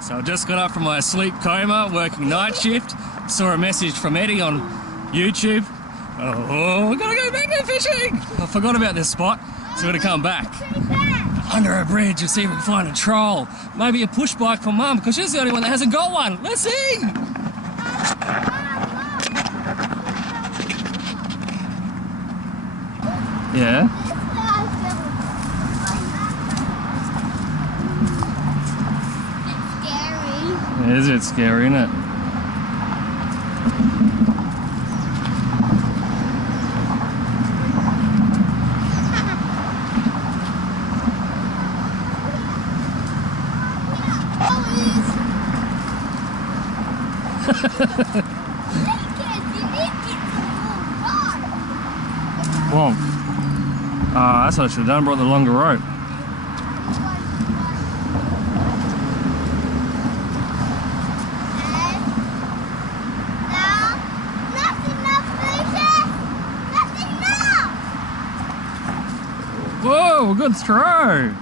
So I just got up from my sleep coma, working night shift. Saw a message from Eddie on YouTube. Oh, we gotta go magnet fishing! I forgot about this spot, so we're gonna come back. Under a bridge and see if we can find a troll. Maybe a push bike for Mum, because she's the only one that hasn't got one. Let's see! Yeah? It is a bit scary, isn't it? Wonk. That's what I should have done, brought the longer rope. Whoa, good throw!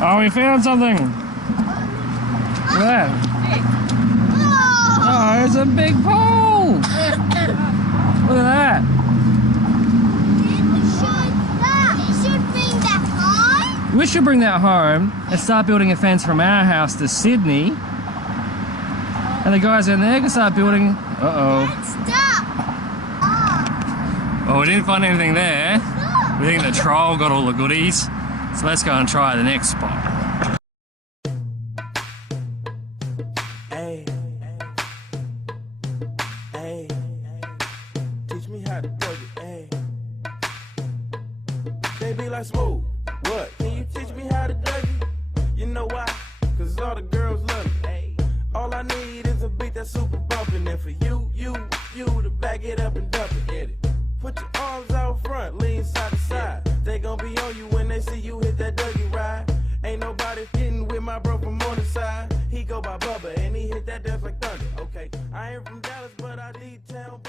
Oh, we found something! Look at that! Oh, it's a big pole! Look at that! We should bring that home and start building a fence from our house to Sydney. And the guys in there can start building... Uh-oh. Well, we didn't find anything there. We think the troll got all the goodies. So let's go and try the next spot. Hey, hey, teach me how to do it, hey. They be like, Smooth, what? Can you teach me how to do it? You know why? Cause all the girls love me, hey. All I need is a beat that's super bumpin'. And for you to back it up and dump it, get it. Put your arms out front, lean side to side. They gon' be on you when they see you hit that Dougie ride. Ain't nobody getting with my bro from on the side. He go by Bubba and he hit that dance like thunder. Okay, I ain't from Dallas, but I D-town.